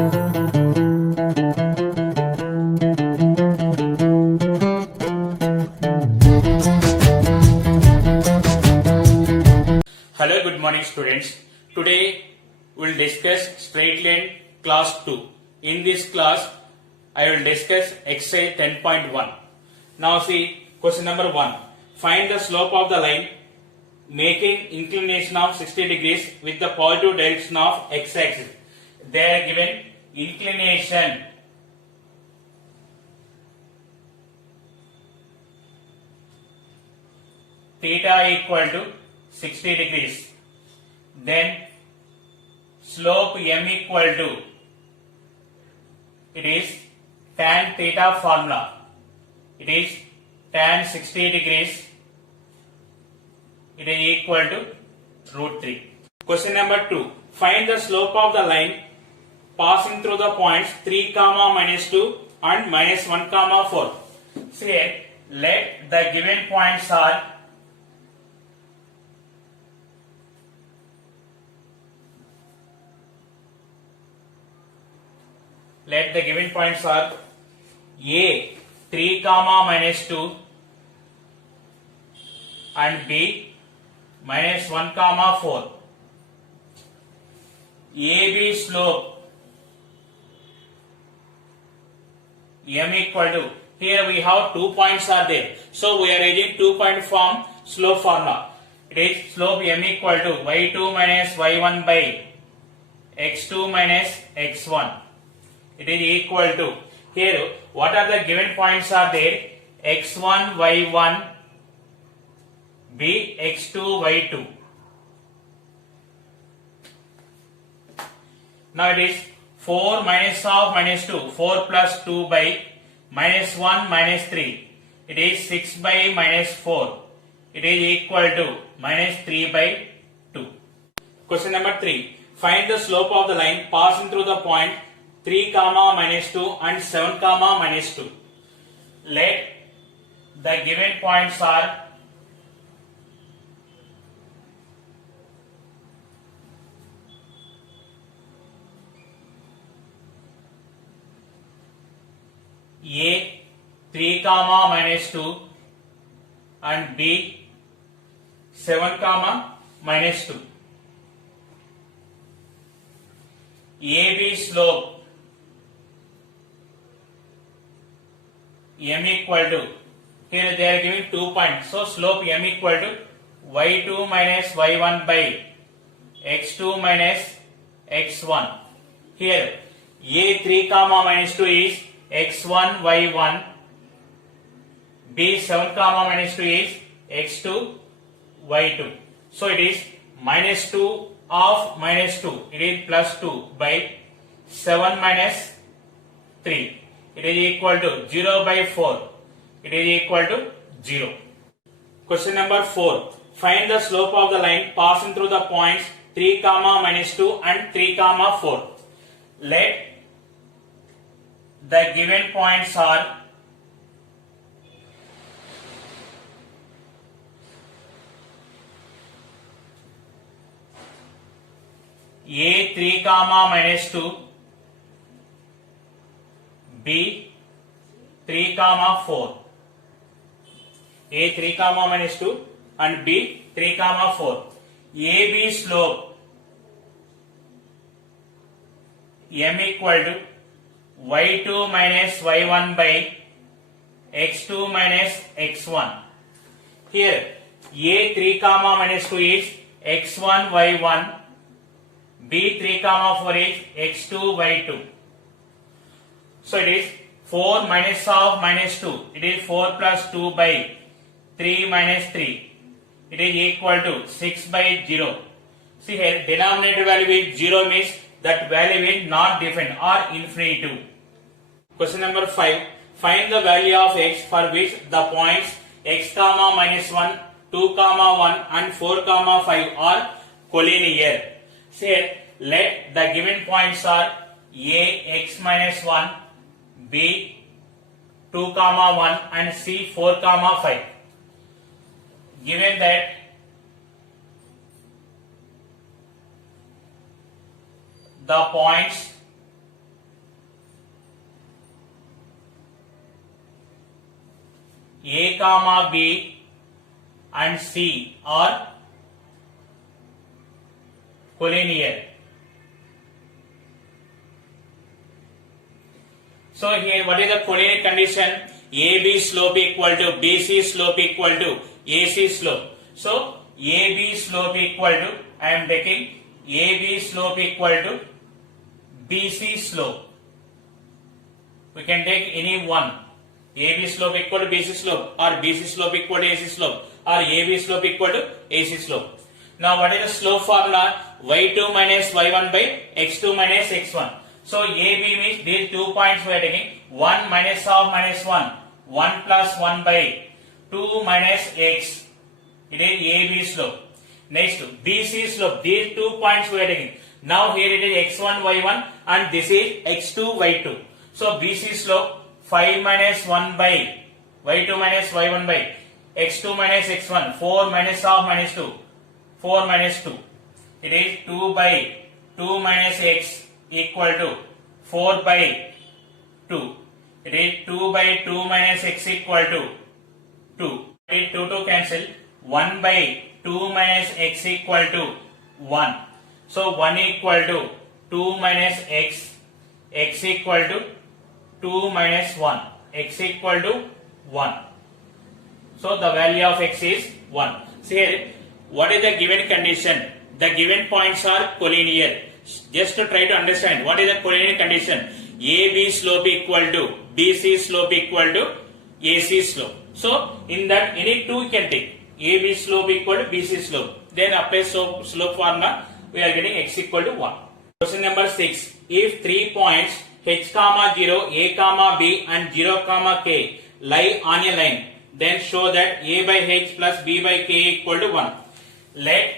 Hello, good morning students. Today we will discuss straight line class 2. In this class I will discuss exercise 10.1. Now see question number 1. Find the slope of the line making inclination of 60 degrees with the positive direction of x-axis. They are given inclination theta equal to 60 degrees. Then slope m equal to, it is tan theta formula. It is tan 60 degrees. It is equal to root 3. Question number 2. Find the slope of the line passing through the points 3, -2 and -1, 4. See here, let the given points are A 3, -2 and B -1, 4. AB slope m equal to, here we have 2 points are there, so we are using 2-point form slope formula. It is slope m equal to y2 minus y1 by x2 minus x1. It is equal to, here what are the given points are there, x1 y1 b x2 y2. Now it is 4 minus of -2, 4 plus 2 by -1 -3. It is 6 by -4. It is equal to -3 by 2. Question number 3. Find the slope of the line passing through the point 3, -2 and 7, -2. Let the given points are A 3, -2 and B 7, -2. AB slope m equal to, here they are giving 2 points, so slope m equal to y2 minus y1 by x2 minus x1. Here A 3, -2 is x1 y1, B 7, -2 is x2 y2. So it is -2 of -2, it is +2 by 7 minus 3. It is equal to 0 by 4. It is equal to 0. Question number 4. Find the slope of the line passing through the points 3, -2 and 3, 4. Let the given points are A 3, -2, B 3, 4. A 3, -2 and B 3, 4. AB slope m equal to y2 minus y1 by x2 minus x1. Here A 3, -2 is x1 y1, B 3, 4 is x2 y2. So it is 4 minus of -2. It is 4 plus 2 by 3 minus 3. It is equal to 6 by 0. See here, denominator value is 0 means that value is not defined or infinitive. Question number 5. Find the value of x for which the points x, -1, 2, 1 and 4, 5 are collinear. Say, let the given points are A x -1, B 2, 1 and C 4, 5. Given that the points A comma B and C are collinear. So here what is the collinear condition? AB slope equal to BC slope equal to AC slope. So AB slope equal to, I am taking AB slope equal to BC slope. We can take any one. AB slope equal to BC slope, or BC slope equal to AC slope, or AB slope equal to AC slope. Now what is the slope formula? Y2 minus Y1 by X2 minus X1. So AB means these 2 points we are taking. 1 minus of minus 1. 1 plus 1 by 2 minus X. It is AB slope. Next BC slope. These 2 points we are taking. Now here it is X1 Y1 and this is X2 Y2. So BC slope 5 minus 1 by Y2 minus Y1 by X2 minus X1. 4 minus of minus 2. 4 minus 2. It is 2 by 2 minus X equal to 4 by 2. It is 2 by 2 minus X equal to 2. It is 2 to cancel. 1 by 2 minus X equal to 1. So 1 equal to 2 minus X equal to 2 minus 1. X equal to 1. So the value of X is 1. See here, what is the given condition? The given points are collinear. Just to try to understand what is the collinear condition. AB slope equal to BC slope equal to AC slope. So in that any two you can take. AB slope equal to BC slope. Then apply slope formula. We are getting X equal to 1. Question number 6. If 3 points H comma 0, A comma B and 0 comma K lie on a line, then show that A by H plus B by K equal to 1. Let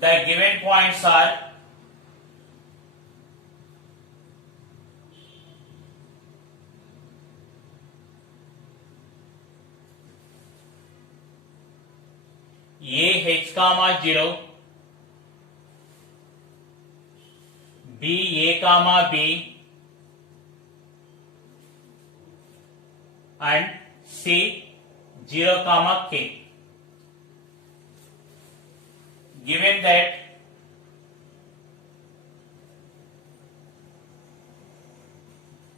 the given points are A H comma 0, B A comma B and C 0 comma K. Given that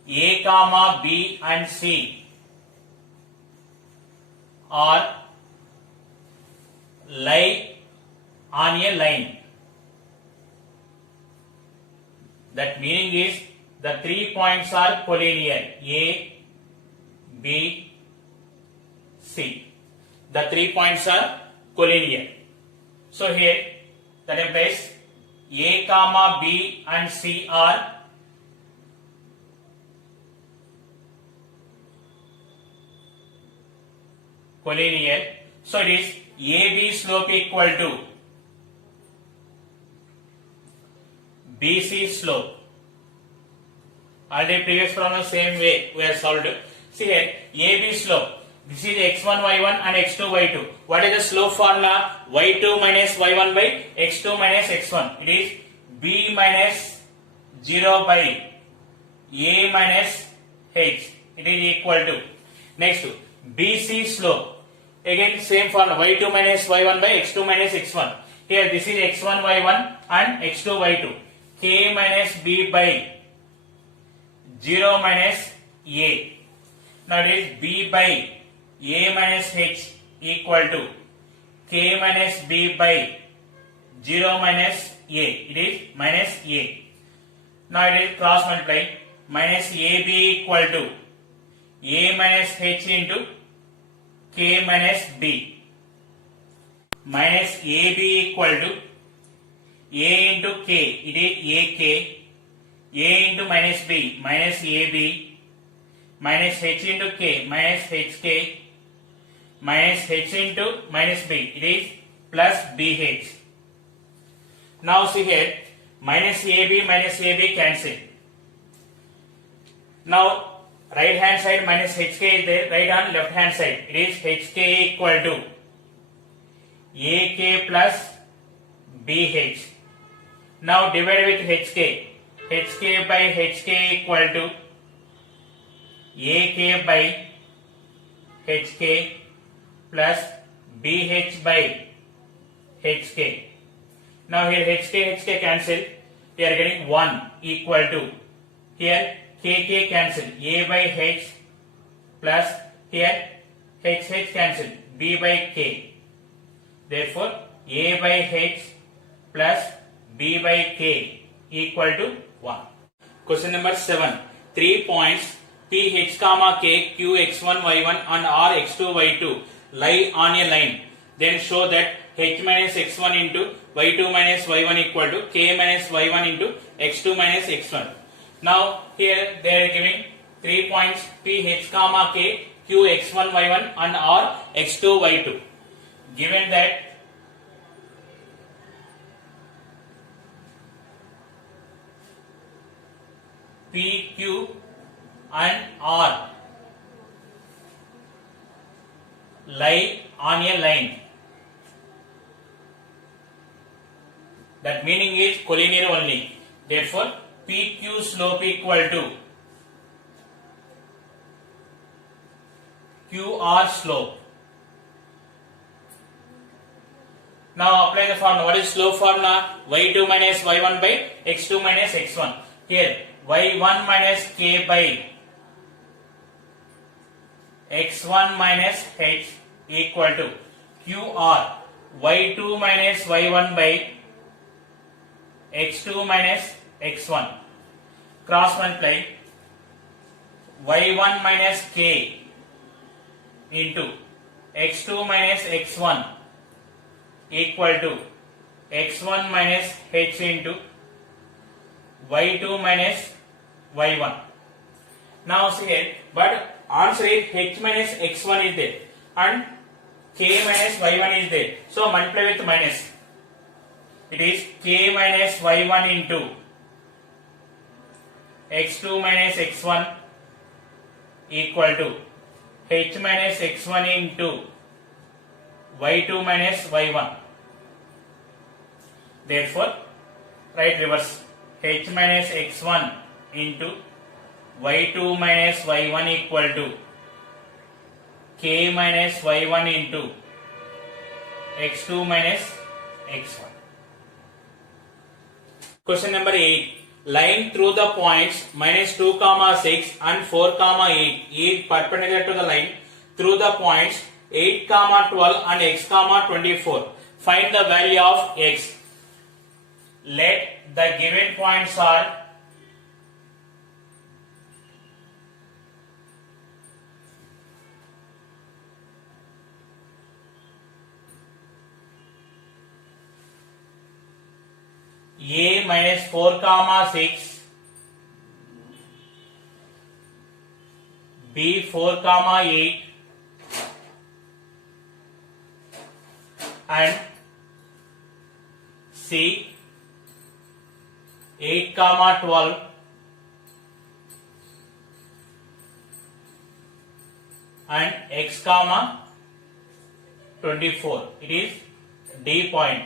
A comma B and C are lie on a line. That meaning is the 3 points are collinear. A, B, C. The 3 points are collinear. So here that implies A comma B and C are collinear. So it is AB slope equal to BC slope. Already previous problem same way we have solved. See here AB slope. This is x1 y1 and x2 y2. What is the slope formula? y2 minus y1 by x2 minus x1. It is b minus 0 by a minus h. It is equal to. Next BC slope. Again same formula y2 minus y1 by x2 minus x1. Here this is x1 y1 and x2 y2. K minus b by 0 minus a. Now it is b by a minus h equal to k minus b by 0 minus a. It is minus a. Now it is cross multiply. Minus ab equal to a minus h into k minus b. Minus ab equal to a into k. It is ak. A into minus b minus ab minus h into k minus hk minus h into minus b. It is plus bh. Now see here minus ab cancel. Now right hand side minus hk is there, right on left hand side. It is hk equal to ak plus bh. Now divide with hk. hk by hk equal to ak by hk plus BH by HK. Now here HK cancel. We are getting 1 equal to, here KK cancel, A by H plus here HH cancel, B by K. Therefore A by H plus B by K equal to 1. Question number 7. 3 points P H comma K Q x1 y1 and R x2 y2 lie on a line. Then show that H minus x1 into y2 minus y1 equal to K minus y1 into x2 minus x1. Now here they are giving 3 points P H comma K Q x1 y1 and R x2 y2. Given that P, Q and R lie on a line. That meaning is collinear only. Therefore, PQ slope equal to QR slope. Now apply the formula. What is slope formula? Y2 minus y1 by x2 minus x1. Here y1 minus k by x1 minus h equal to QR y2 minus y1 by x2 minus x1. Cross multiply y1 minus k into x2 minus x1 equal to x1 minus h into y2 minus y1. Now see here, but answer is h minus x1 is there and k minus y1 is there. So multiply with minus. It is k minus y1 into x2 minus x1 equal to h minus x1 into y2 minus y1. Therefore, write reverse. H minus x1 into y2 minus y1 equal to k minus y1 into x2 minus x1. Question number 8. Line through the points minus 2 comma 6 and 4 comma 8 is perpendicular to the line through the points 8 comma 12 and x comma 24. Find the value of x. Let the given points are A minus 4 comma 6, B 4 comma 8 and C 8 comma 12 and x comma 24. It is D point.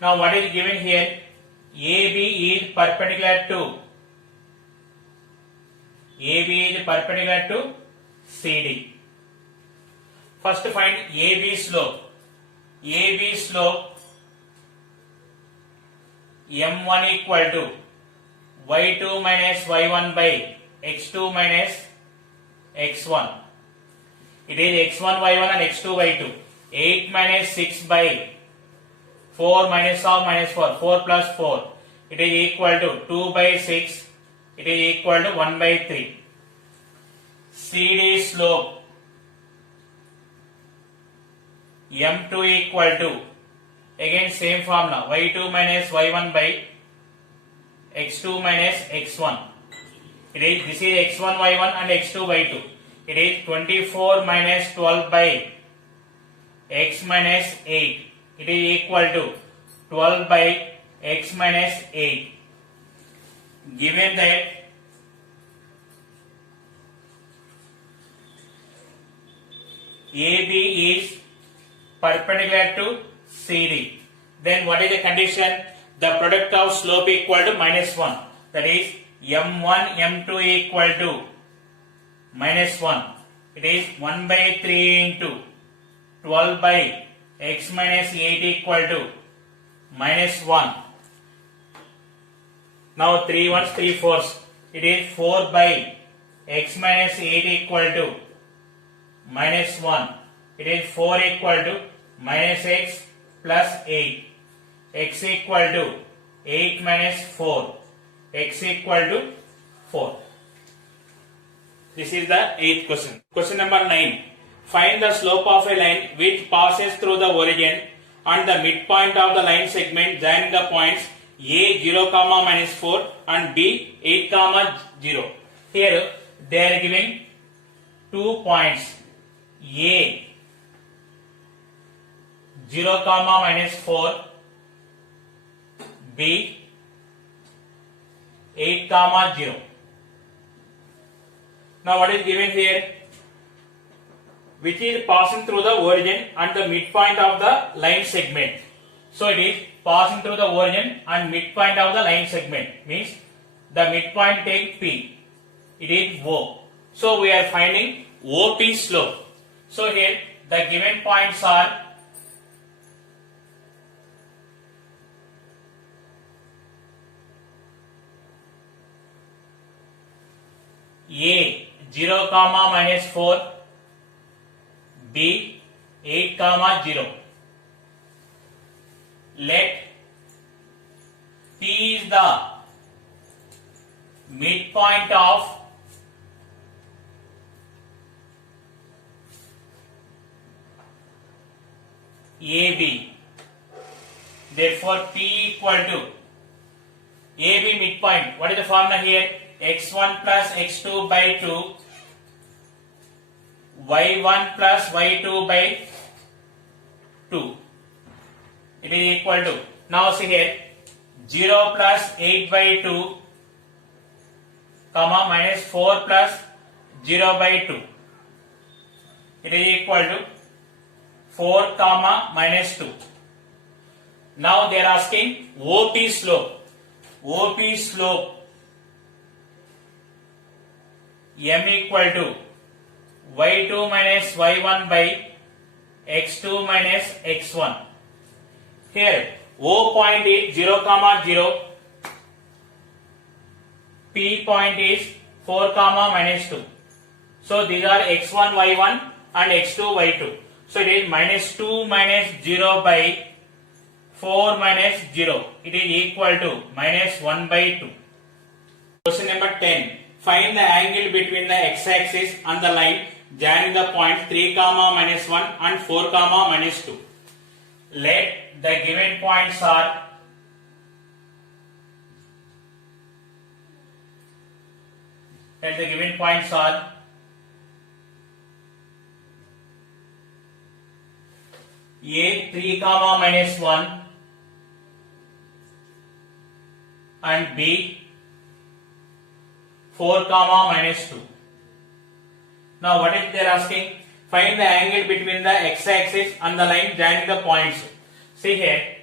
Now what is given here? AB is perpendicular to CD. First find AB slope. AB slope M1 equal to y2 minus y1 by x2 minus x1. It is x1 y1 and x2 y2. 8 minus 6 by 4 minus of minus 4. 4 plus 4. It is equal to 2 by 6. It is equal to 1 by 3. CD slope M2 equal to, again same formula, y2 minus y1 by x2 minus x1. This is x1 y1 and x2 y2. It is 24 minus 12 by x minus 8. It is equal to 12 by x minus 8. Given that AB is perpendicular to CD, then what is the condition? The product of slope equal to minus 1. That is M1, M2 equal to minus 1. It is 1 by 3 into 12 by x minus 8 equal to minus 1. Now 3 ones, 3 fours. It is 4 by x minus 8 equal to minus 1. It is 4 equal to minus x plus 8. X equal to 8 minus 4. X equal to 4. This is the 8th question. Question number 9. Find the slope of a line which passes through the origin and the midpoint of the line segment joining the points A 0, minus 4 and B 8, 0. Here they are giving 2 points A 0, minus 4, B 8, 0. Now what is given here? Which is passing through the origin and the midpoint of the line segment. So it is passing through the origin and midpoint of the line segment. Means the midpoint take P. It is O. So we are finding OP slope. So here the given points are A 0, minus 4, B 8, 0. Let P is the midpoint of AB. Therefore, P equal to AB midpoint. What is the formula here? X1 plus X2 by 2, Y1 plus Y2 by 2. It is equal to, now see here, 0 plus 8 by 2, minus 4 plus 0 by 2. It is equal to 4, minus 2. Now they are asking OP slope. OP slope M equal to y2 minus y1 by x2 minus x1. Here O point is 0, 0. P point is 4, minus 2. So these are x1 y1 and x2 y2. So it is minus 2 minus 0 by 4 minus 0. It is equal to minus 1 by 2. Question number 10. Find the angle between the x-axis and the line joining the points 3, minus 1 and 4, minus 2. Let the given points are A 3, minus 1 and B 4, minus 2. Now what is they are asking? Find the angle between the x-axis and the line joining the points. See here.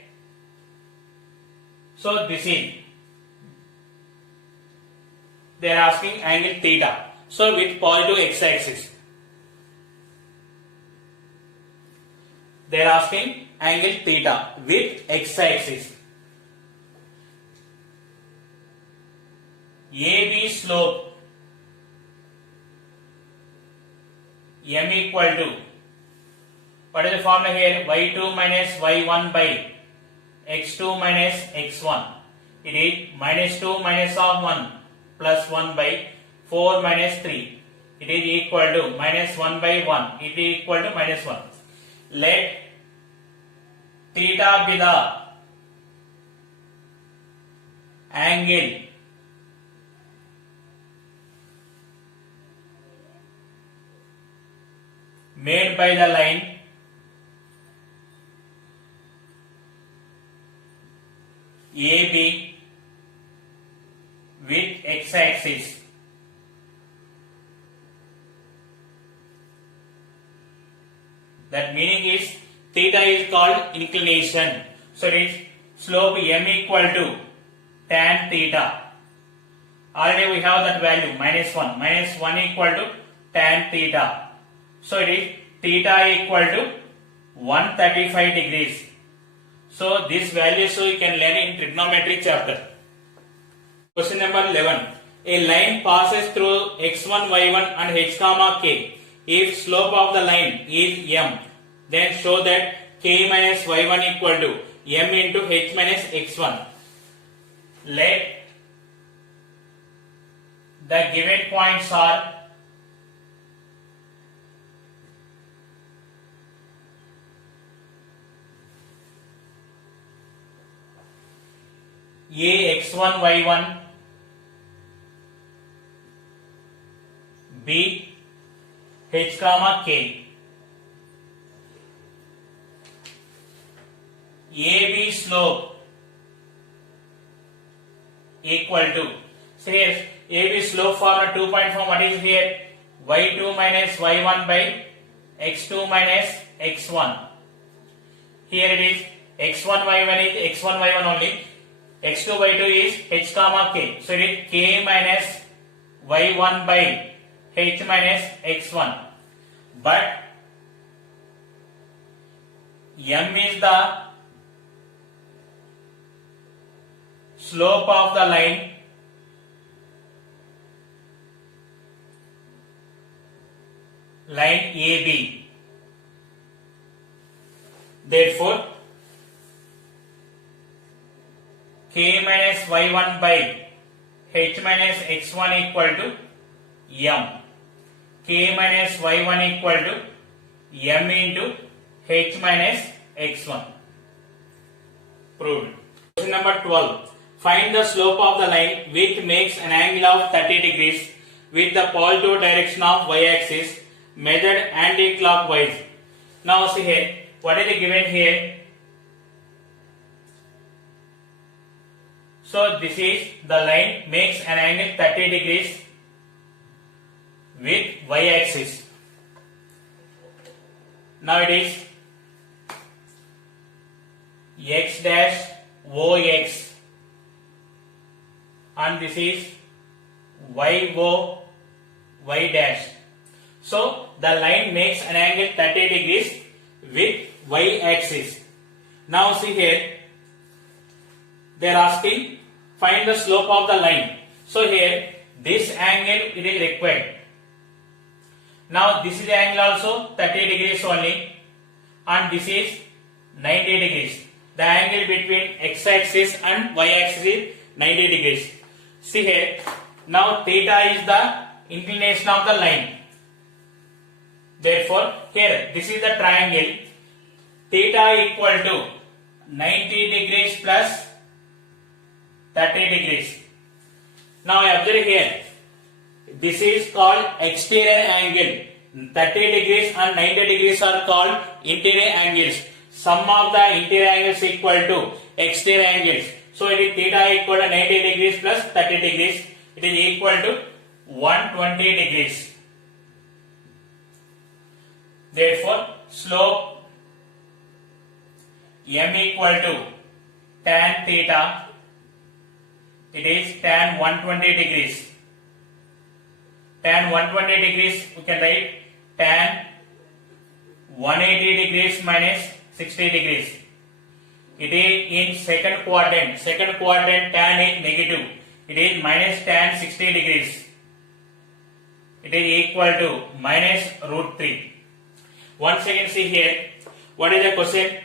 So this is, they are asking angle theta. So with positive x-axis. They are asking angle theta with x-axis. AB slope M equal to, what is the formula here? y2 minus y1 by x2 minus x1. It is minus 2 minus of 1 plus 1 by 4 minus 3. It is equal to minus 1 by 1. It is equal to minus 1. Let theta be the angle made by the line AB with x-axis. That meaning is theta is called inclination. So it is slope M equal to tan theta. Already we have that value minus 1. Minus 1 equal to tan theta. So it is theta equal to 135 degrees. So this value you can learn in trigonometry chapter. Question number 11. A line passes through x1, y1 and h comma k. If slope of the line is m, then show that k minus y1 equal to m into h minus x1. Let the given points are A x1 y1, B h comma k. AB slope equal to, so here AB slope formula 2 point form, what is here? Y2 minus y1 by x2 minus x1. Here it is x1 y1 is x1 y1 only. x2 y2 is h comma k. So it is k minus y1 by h minus x1. But m is the slope of the line AB. Therefore, k minus y1 by h minus x1 equal to m. K minus y1 equal to m into h minus x1. Proved. Question number 12. Find the slope of the line which makes an angle of 30 degrees with the positive direction of y-axis measured anti-clockwise. Now see here, what is given here? So this is the line makes an angle 30 degrees with y-axis. Now it is x dash ox and this is y dash. So the line makes an angle 30 degrees with y-axis. Now see here, they are asking find the slope of the line. So here this angle it is required. Now this is the angle also 30 degrees only and this is 90 degrees. The angle between x-axis and y-axis is 90 degrees. See here, now theta is the inclination of the line. Therefore here this is the triangle, theta equal to 90 degrees plus 30 degrees. Now observe here, this is called exterior angle. 30 degrees and 90 degrees are called interior angles. Sum of the interior angles equal to exterior angles. So it is theta equal to 90 degrees plus 30 degrees. It is equal to 120 degrees. Therefore, slope m equal to tan theta. It is tan 120 degrees. Tan 120 degrees we can write tan 180 degrees minus 60 degrees. It is in second quadrant. Second quadrant tan is negative. It is minus tan 60 degrees. It is equal to minus root 3. Once again see here, what is the question?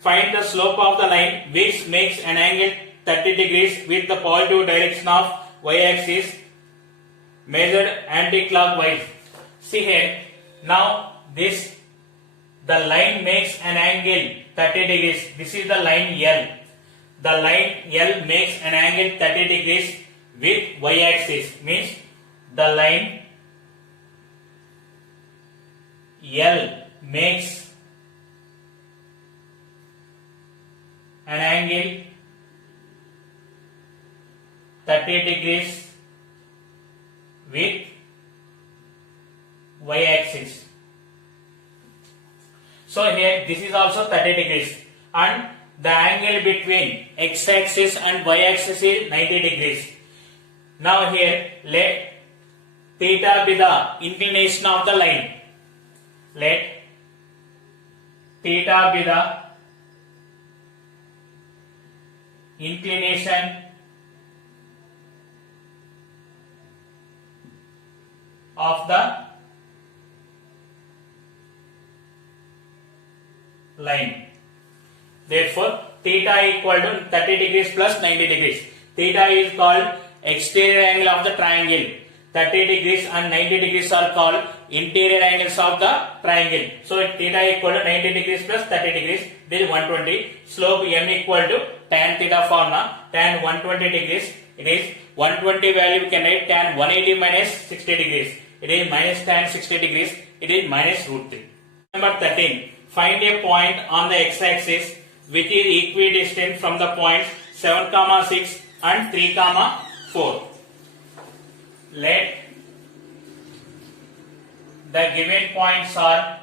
Find the slope of the line which makes an angle 30 degrees with the positive direction of y-axis measured anti-clockwise. See here, now this, the line makes an angle 30 degrees. This is the line L. The line L makes an angle 30 degrees with y-axis. Means the line L makes an angle 30 degrees with y-axis. So here this is also 30 degrees and the angle between x-axis and y-axis is 90 degrees. Now here let theta be the inclination of the line. Let theta be the inclination of the line. Therefore, theta equal to 30 degrees plus 90 degrees. Theta is called exterior angle of the triangle. 30 degrees and 90 degrees are called interior angles of the triangle. So, theta equal to 90 degrees plus 30 degrees. This is 120. Slope m equal to tan theta formula. Tan 120 degrees. It is 120 value we can write tan 180 minus 60 degrees. It is minus tan 60 degrees. It is minus root 3. Number 13. Find a point on the x-axis which is equidistant from the points 7, 6 and 3, 4. Let the given points are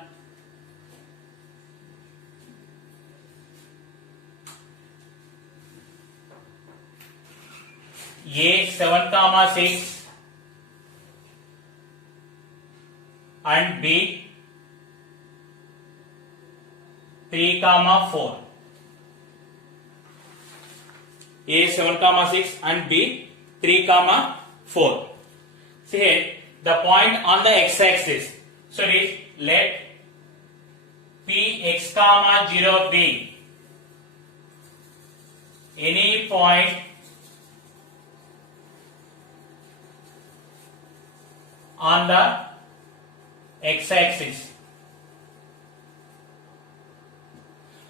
A 7, 6 and B 3, 4. A 7, 6 and B 3, 4. See here the point on the x-axis. So it is let P x, 0 be any point on the x-axis.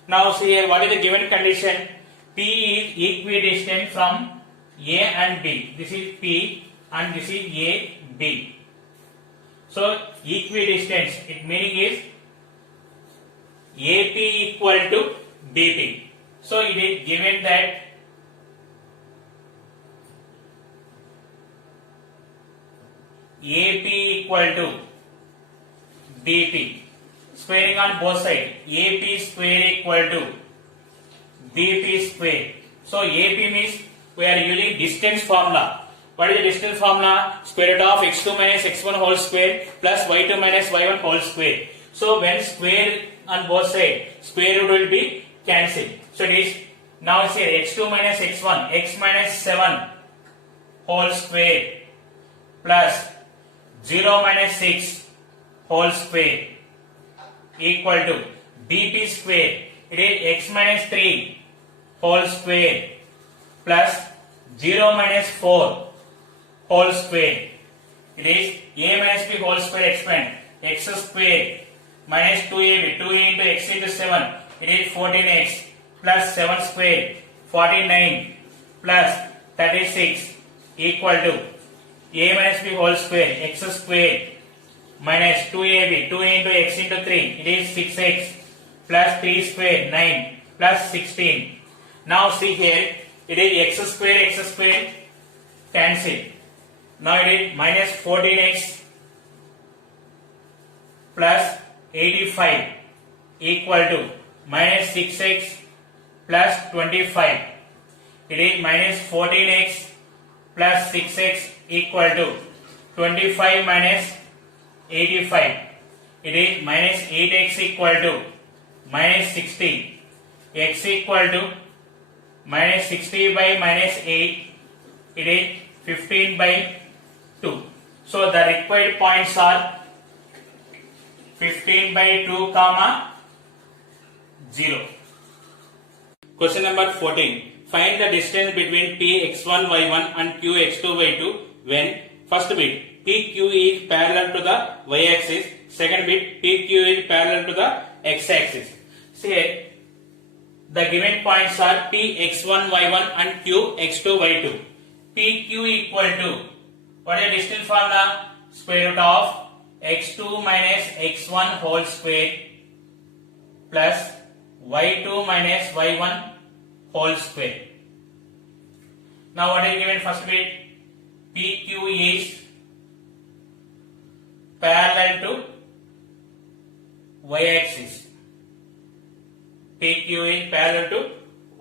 Now see here what is the given condition? P is equidistant from A and B. This is P and this is A, B. So equidistance, its meaning is AP equal to BP. So it is given that AP equal to BP. Squaring on both sides. AP square equal to BP square. So AP means we are using distance formula. What is the distance formula? Square root of x2 minus x1 whole square plus y2 minus y1 whole square. So when square on both sides, square root will be cancelled. So it is now say x2 minus x1, x minus 7 whole square plus 0 minus 6 whole square equal to BP square. It is x minus 3 whole square plus 0 minus 4 whole square. It is a minus b whole square expand. X square minus 2ab. 2a into x into 7. It is 14x plus 7 square 49 plus 36 equal to a minus b whole square x square minus 2ab. 2a into x into 3. It is 6x plus 3 square 9 plus 16. Now see here it is x square cancel. Now it is minus 14x plus 85 equal to minus 6x plus 25. It is minus 14x plus 6x equal to 25 minus 85. It is minus 8x equal to minus 60. X equal to minus 60 by minus 8. It is 15 by 2. So the required points are 15 by 2 comma 0. Question number 14. Find the distance between P x1 y1 and Q x2 y2 when first bit PQ is parallel to the y-axis, second bit PQ is parallel to the x-axis. See here, the given points are P x1 y1 and Q x2 y2. PQ equal to, what is the distance formula? Square root of x2 minus x1 whole square plus y2 minus y1 whole square. Now what is given first bit? PQ is parallel to y-axis. PQ is parallel to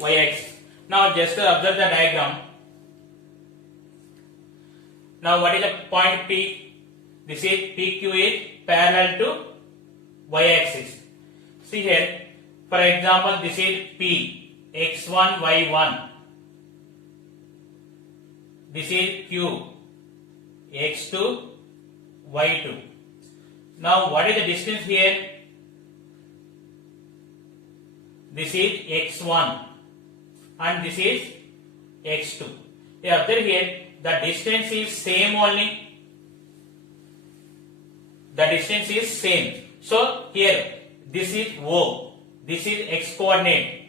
y-axis. Now just observe the diagram. Now what is the point P? This is PQ is parallel to y-axis. See here, For example, this is P, x1, y1. This is Q, x2, y2. Now, what is the distance here? This is x1 and this is x2. You observe here, the distance is same only. The distance is same. So, here, this is O. This is x coordinate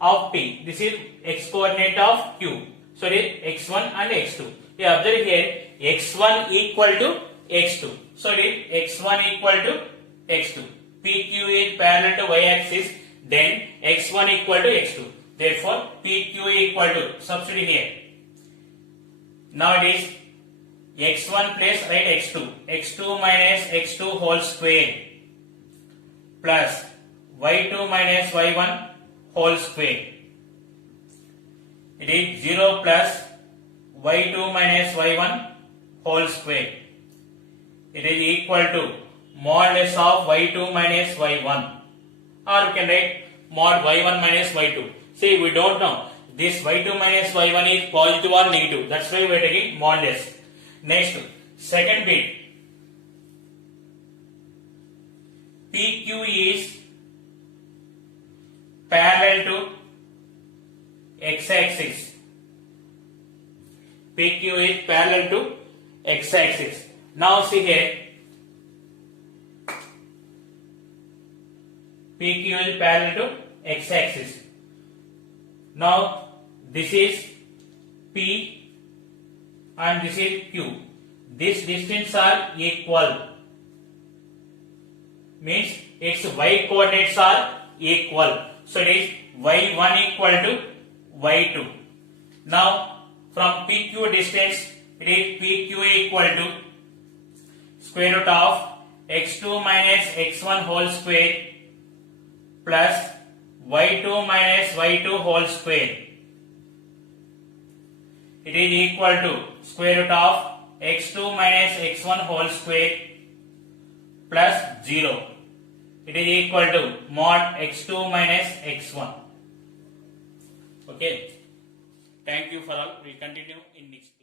of P. This is x coordinate of Q. So, it is x1 and x2. You observe here, x1 equal to x2. So, it is x1 equal to x2. PQ is parallel to y-axis, then x1 equal to x2. Therefore, PQ equal to, substitute here. Now it is x1 plus, write x2. x2 minus x2 whole square plus y2 minus y1 whole square. It is 0 plus y2 minus y1 whole square. It is equal to modulus of y2 minus y1, or we can write mod y1 minus y2. See, we don't know this y2 minus y1 is positive or negative. That's why we are taking modulus. Next, second bit. PQ is parallel to x-axis. PQ is parallel to x-axis. Now see here. PQ is parallel to x-axis. Now this is P and this is Q. This distance are equal. Means its y coordinates are equal. So it is y1 equal to y2. Now from PQ distance, it is PQ equal to square root of x2 minus x1 whole square plus y2 minus y2 whole square. It is equal to square root of x2 minus x1 whole square plus 0. It is equal to mod x2 minus x1. Okay. Thank you for all. We will continue in next.